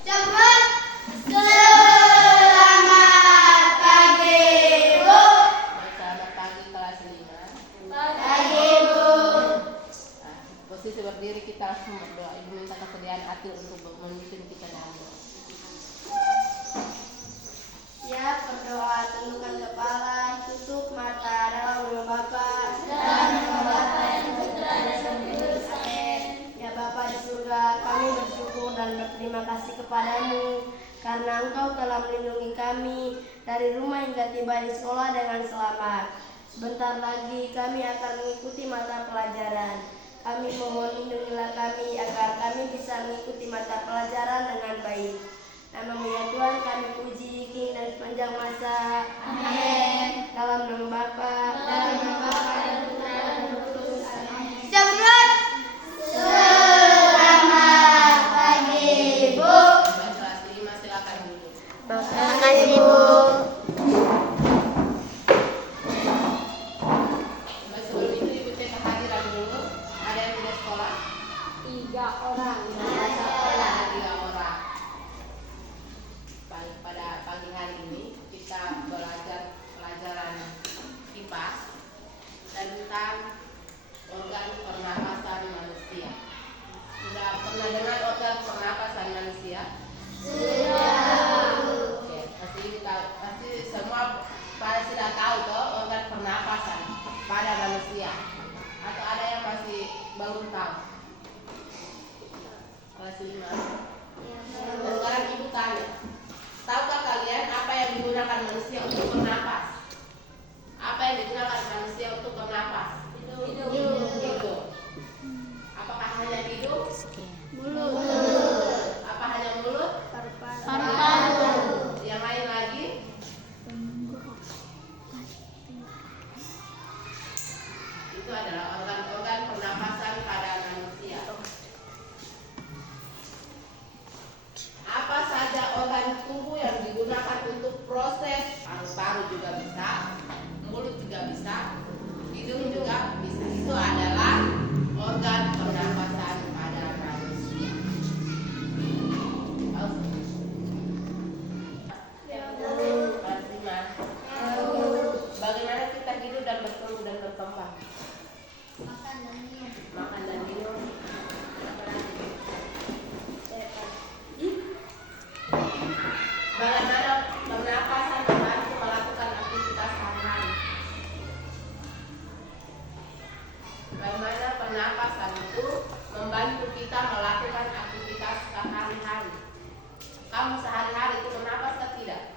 Cepat. Selamat pagi, Bu. Selamat pagi kelas 5. Pagi, Bu. Posisi berdiri kita langsung berdoa. Ibu minta kesediaan hati untuk memimpin kita dalam doa. Siap berdoa, tundukkan kepala, tutup mata dalam nama Bapa Dan nama Bapa dan Putra dan Roh Kudus. Amin. Ya Bapa di surga, kami bersyukur dan berterima kasih kepadamu karena Engkau telah melindungi kami dari rumah hingga tiba di sekolah dengan selamat. Sebentar lagi kami akan mengikuti mata pelajaran. Kami mohon lindungilah kami agar kami bisa mengikuti mata pelajaran dengan baik. Nama-Mu ya Tuhan kami puji kini dan sepanjang masa. Amin. Dalam nama Bapa Dalam nama Bapa dan Putra dan Roh Kudus. Amin. Cepat. Selamat pagi, Bu. Baik, kelas 5 silakan duduk. Makasih, Bu. Baik, sebelum itu Ibu cek kehadiran dulu. Ada yang tidak sekolah? 3 orang. Ada 3 orang. Baik, pada pagi hari ini kita belajar pelajaran IPA tentang organ pernapasan manusia. Sudah pernah dengar organ pernapasan manusia? Oke, pasti semua pada sudah tahu toh organ pernapasan pada manusia. Atau ada yang masih belum tahu? Kelas 5. Sekarang Ibu tanya. Tahukah kalian apa yang digunakan manusia untuk bernapas? Apa yang digunakan manusia untuk bernapas? Hidung. Apakah hanya hidung? Mulut. Apa hanya mulut? Paru-paru. Yang lain lagi? Itu adalah organ-organ pernapasan pada manusia. Apa saja organ tubuh yang digunakan untuk proses? Paru-paru juga bisa, mulut juga bisa, hidung juga bisa. Itu adalah organ pernapasan pada manusia. Kelas 5. Bagaimana kita hidup dan bertumbuh dan berkembang? Makan dan minum. Makan dan minum. Apa lagi? Bagaimana pernapasan membantu melakukan aktivitas sehari-hari? Bagaimana pernapasan itu membantu kita melakukan aktivitas sehari-hari? Kamu sehari-hari itu bernapas atau tidak?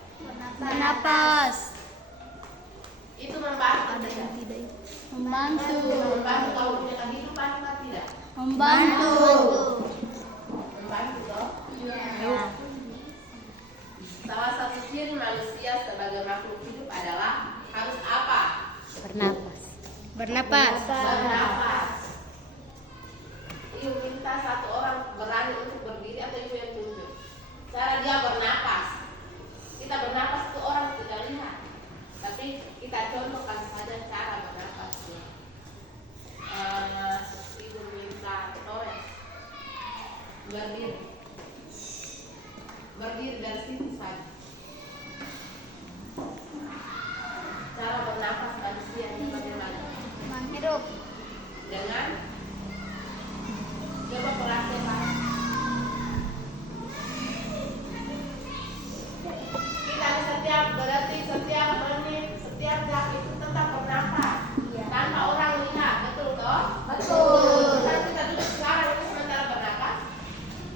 Bernapas. Itu membantu tidak? Membantu. Membantu kamu punya kehidupan atau tidak? Membantu. Membantu toh? Ya. Salah satu ciri manusia sebagai makhluk hidup adalah harus apa? Bernapas. Bernapas. Ibu minta satu orang berani untuk berdiri atau ibu yang tunjuk. Cara dia bernapas. Kita bernapas itu orang tidak lihat, tapi kita contohkan saja cara bernapasnya. Ibu minta Torres berdiri dari situ saja. Cara bernapas manusia ini bagaimana? Menghirup. Dengan coba perhatikan. Kita berarti setiap menit, setiap jam itu tetap bernapas. Tanpa orang lihat, betul toh? Betul. Kita duduk sekarang ini sementara bernapas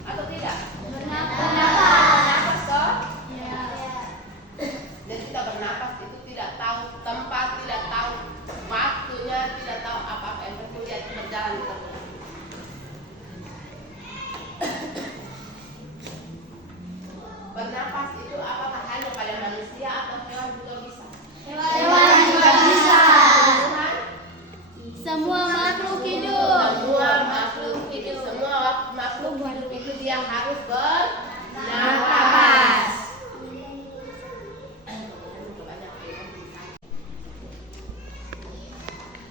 atau tidak? Bernapas. Toh? Ya. Dan kita bernapas itu tidak tahu tempat, tidak tahu waktunya, tidak tahu apa-apa, yang penting dia berjalan terus. Bernapas itu apakah hanya pada manusia atau hewan juga bisa? Hewan juga bisa. Tuhan? Semua makhluk hidup. Semua makhluk hidup, semua makhluk hidup itu dia harus bernapas.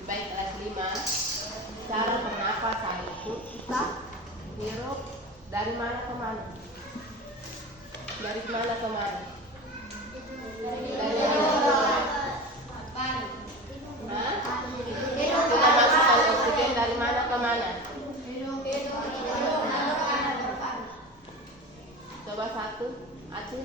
Baik, kelas 5. Cara pernapasan itu kita hirup dari mana ke mana? Dari mana ke mana? Hah? Kita masukkan oksigen dari mana ke mana? Coba satu, Acil.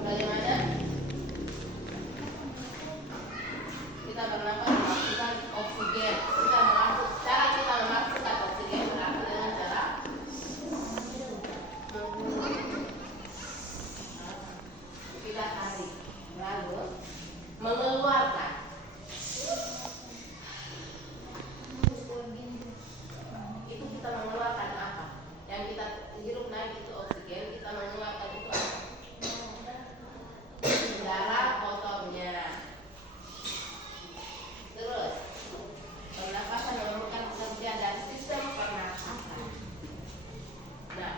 Dari mana? Kita bernapas memasukkan oksigen. Cara kita memasukkan oksigen berapa dengan cara kita tarik, lalu mengeluarkan. Itu kita mengeluarkan apa? Yang kita hirup naik itu oksigen, kita mengeluarkan itu apa? Darah kotornya. Terus pernapasan memerlukan kerja dari sistem pernapasan. Nah,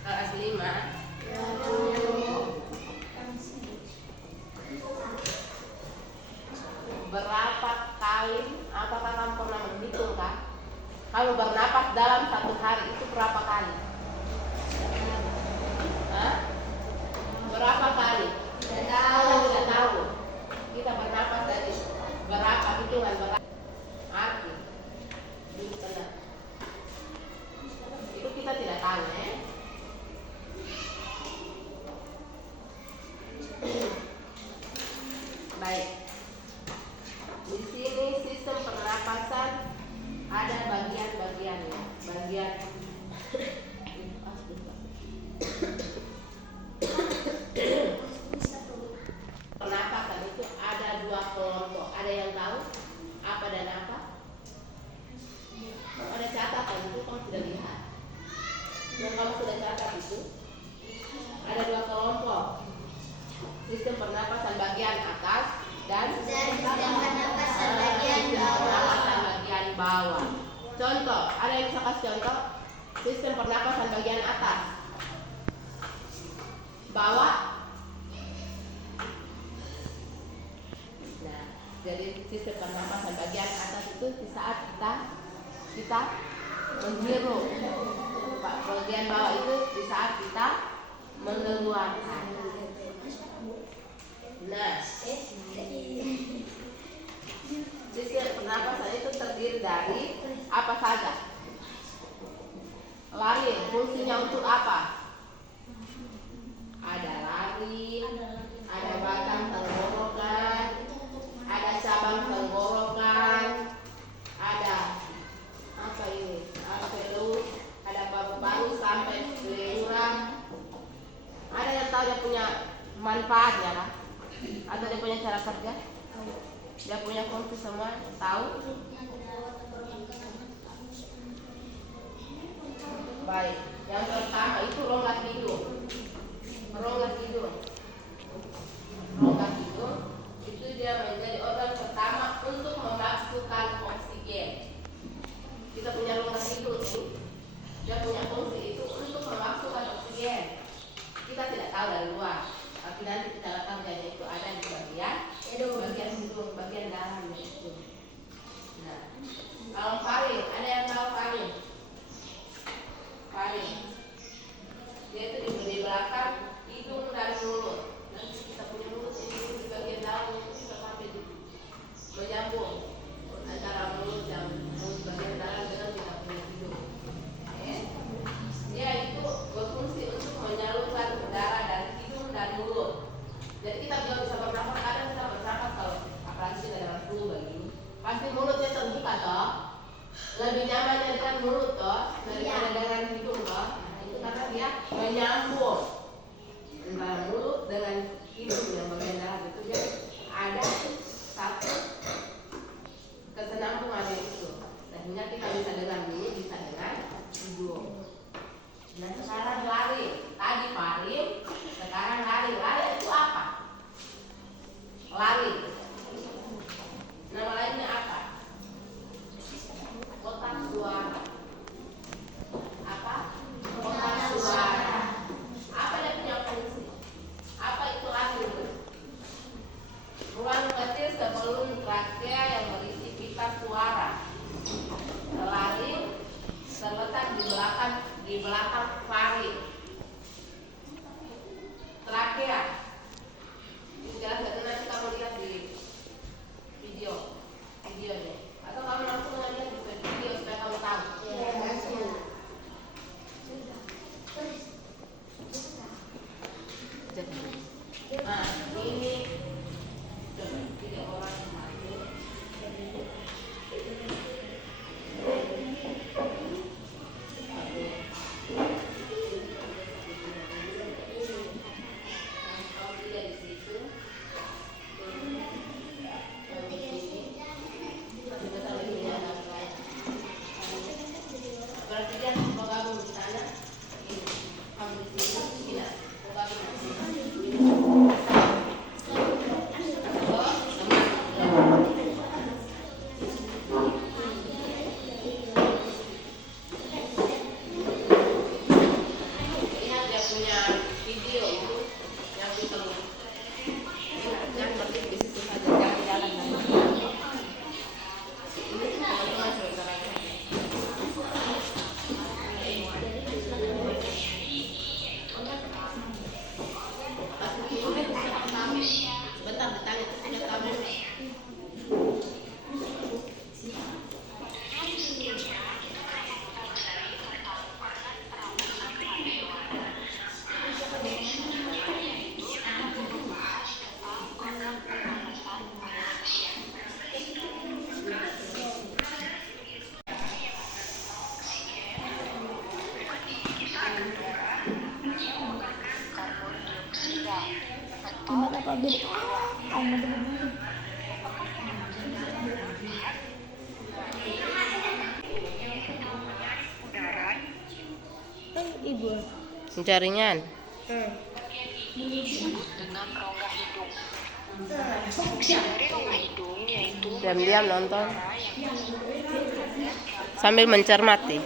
kelas 5 berapa kali, apakah kamu pernah menghitung kah? Kamu bernapas dalam satu hari itu berapa kali? Hah? Berapa kali? Tidak tahu. Kita bernapas dari berapa hitungan berapa? Arti. Benar. Itu kita tidak tahu ya. Baik. Di sini sistem pernapasan ada bagian-bagiannya. Bagian pernapasan itu ada 2 kelompok. Ada yang tahu apa dan apa? Ada catatan itu kamu sudah lihat. Yang kamu sudah catat itu ada 2 kelompok. Sistem pernapasan bagian atas dan sistem pernapasan bagian bawah. pernapasan bagian bawah. Contoh, ada yang bisa kasih contoh? Sistem pernapasan bagian atas. Bawah. Nah, jadi sistem pernapasan bagian atas itu di saat kita menghirup. Bagian bawah itu di saat kita mengeluarkan. Nah, sistem pernapasan itu terdiri dari apa saja? Lari, fungsinya untuk apa? Ada lari, ada batang tenggorokan, ada cabang tenggorokan, ada apa ini? Pelus, ada paru-paru sampai pleuran. Ada yang tahu dia punya manfaatnya lah? Atau dia punya cara kerja? Dia punya fungsi semua? Tahu? Baik, yang pertama itu rongga hidung. Rongga hidung. Rongga hidung itu dia menjadi organ pertama untuk memasukkan oksigen. Kita punya rongga hidung ini, dia punya fungsi itu untuk memasukkan oksigen. Kita tidak tahu dari luar, tapi nanti kita lihat kerjanya itu ada di bagian hidung, bagian dalam itu. Nah, kalau faring, ada yang tahu faring? Faring, dia itu di belakang hidung dan mulut. Nanti kita punya mulut ini di bagian dalam itu bisa sampai menyambung antara mulut dan mulut bagian dalam dengan kita punya hidung. Dia itu berfungsi untuk menyalurkan udara dari hidung dan mulut. Jadi kita juga bisa bernapas. Kadang kita bernapas kalau apalagi kita dalam flu begini, pasti mulutnya terbuka toh. Lebih nyamannya dengan mulut toh daripada dengan hidung toh. Nah, itu karena dia menyambung antara mulut dengan hidung yang bagian dalam itu. Jadi ada satu kesenambungan itu. Sehingga kita bisa dengan mulut, bisa dengan hidung. Nah, sekarang lari. Tadi faring, sekarang lari. Lari itu apa? Lari. Nama lainnya apa? Kotak suara. Apa? Kotak suara. Apa dia punya fungsi? Apa itu lari? Ruang kecil belakang faring, trakea. Ini jelas nggak? Nanti kamu lihat di videonya, atau kamu langsung aja lihat di video supaya kamu tahu. Nah, ini coba video orang maju. Berarti dia mau gabung di sana, ini kamu di sini, tidak mau gabung di sini. Oh, lihat dia punya video itu yang ketemu. Jangan berdiri di situ saja, jangan jalan lagi. Ini teman-teman saudara-saudara. Bentar ditanya itu sudah kamu. Tempat apa bir? Ibu. Jaringan. Dengan rongga hidung. Dari rongga hidung yaitu Diam-diam nonton sambil mencermati.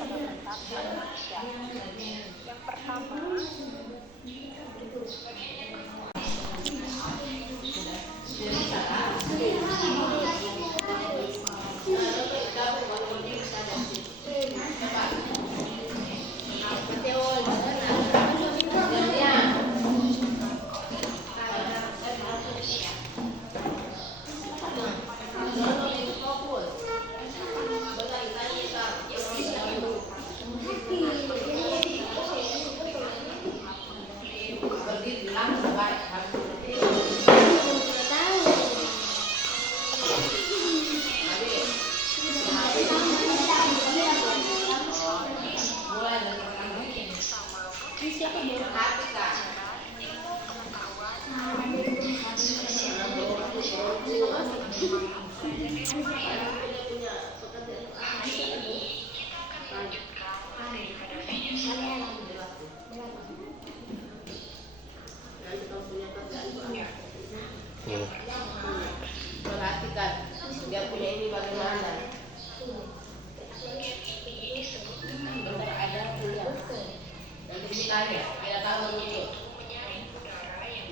yang pertama Perhatikan dia punya ini bagaimana. Bentar ada kuliah. Nanti ditanya, ada tahu dulu.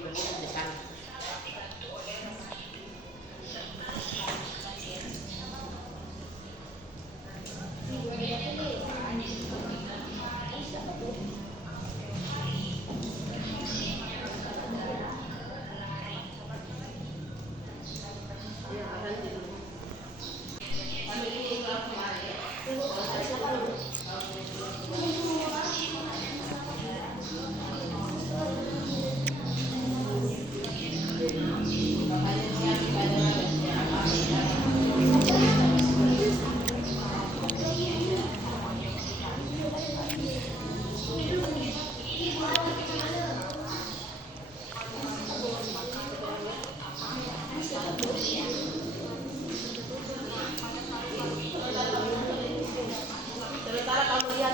Di sana. Sementara kamu lihat,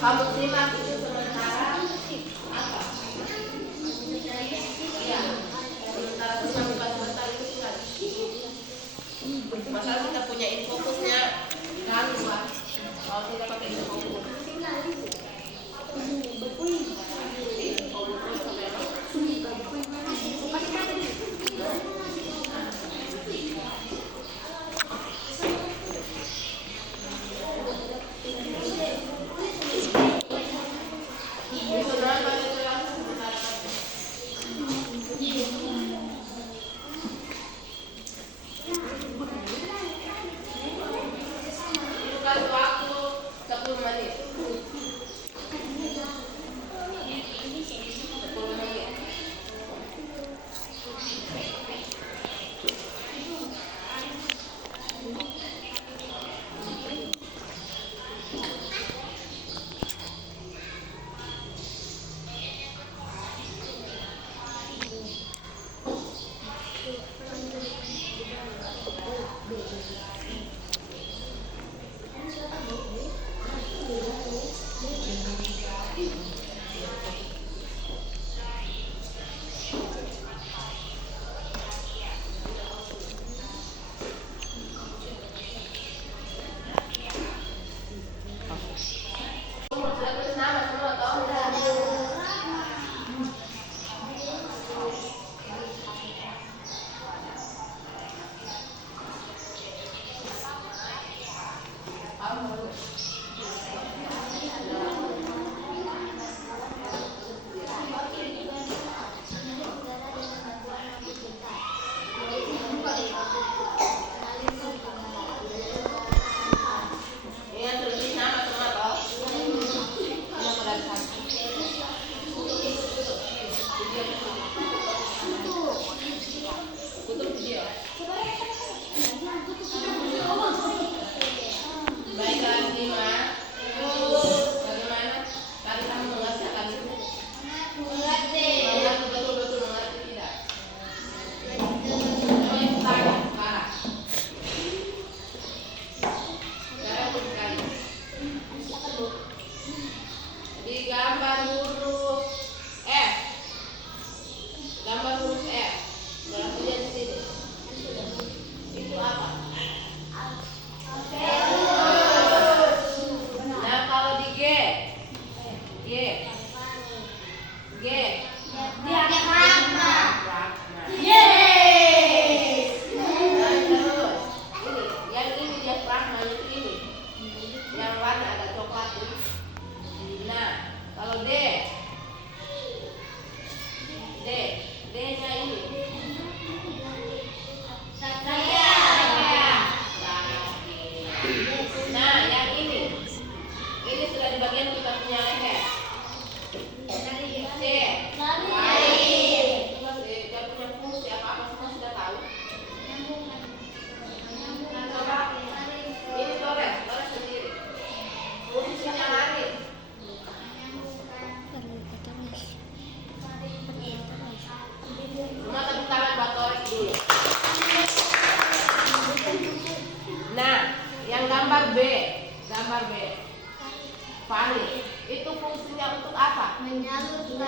kamu simak itu sementara apa? Iya, sementara simak bukan sebentar itu surat. Masalah kita punya infokusnya kan, Pak. Kalau tidak pakai infokus. menit. 10 menit. Sudah tulis nama semua toh? Ingat tulis nama semua toh? Nama pada satu. Tutup video. Baiklah, Dima. Bagaimana? Tadi kamu mengerti tadi? Mengerti, betul-betul mengerti tidak? Coba yang tanya sekarang. Sekarang aku sekali. Di gambar huruf F. Gambar huruf F. Berarti di sini. Itu apa? Nah, kalau di G. G. Diafragma. Nah, terus. Ini diafragma itu ini. Yang warna agak coklat ini. Nah, kalau D. D-nya ini. Nah, yang ini. Ini sudah di bagian kita punya leher. C. Dia punya fungsi apa semua sudah tahu. Coba. Ini Torres sendiri. Fungsinya lari. Semua tepuk tangan buat Torres dulu. Nah, yang gambar B. Paling. Itu fungsinya untuk apa? Menyalurkan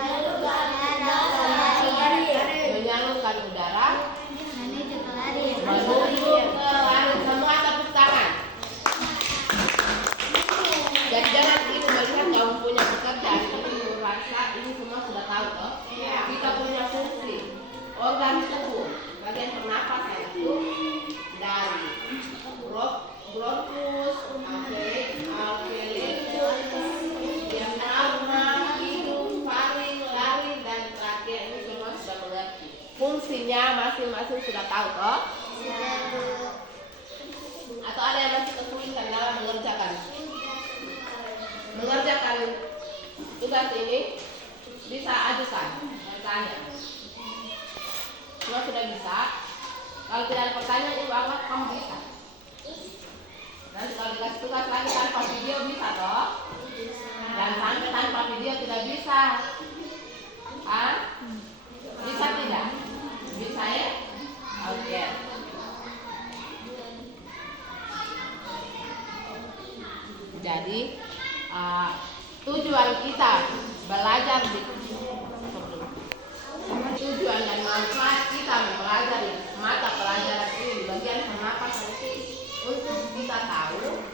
udara menuju ke laring. Semua tepuk tangan. Jadi jangan ini melihat kamu punya pekerjaan ini merasa ini semua sudah tahu toh. Kita punya fungsi organ tubuh bagian pernapasan itu dari bronkus, alveolus, diafragma, hidung, faring, laring dan trakea. Ini semua sudah mengerti. Fungsinya masing-masing sudah tahu toh? Atau ada yang masih kesulitan dalam mengerjakan tugas ini? Bisa ajukan bertanya. Semua sudah bisa. Kalau tidak ada pertanyaan, ibu anggap kamu bisa. Nanti kalau dikasih tugas lagi tanpa video bisa toh? Dan sampai tanpa video tidak bisa. Bisa tidak? Bisa ya? Oke. Jadi tujuan kita belajar tujuan dan manfaat kita mempelajari mata pelajaran ini di bagian pernapasan itu untuk kita tahu.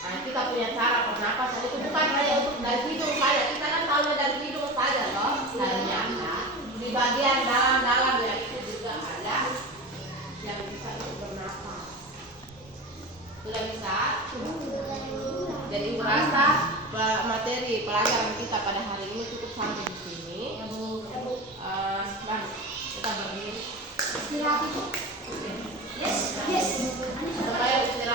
Nah, kita punya cara pernapasan itu bukan hanya untuk dari hidung saja. Kita kan tahu dari hidung saja loh. Ternyata di bagian dalam ya itu juga ada yang bisa untuk bernapas. Sudah bisa? Jadi ibu rasa materi pelajaran kita pada hari ini cukup sampai di sini. Bang, kita berdiri. Istirahat itu. Yes. Supaya istirahat.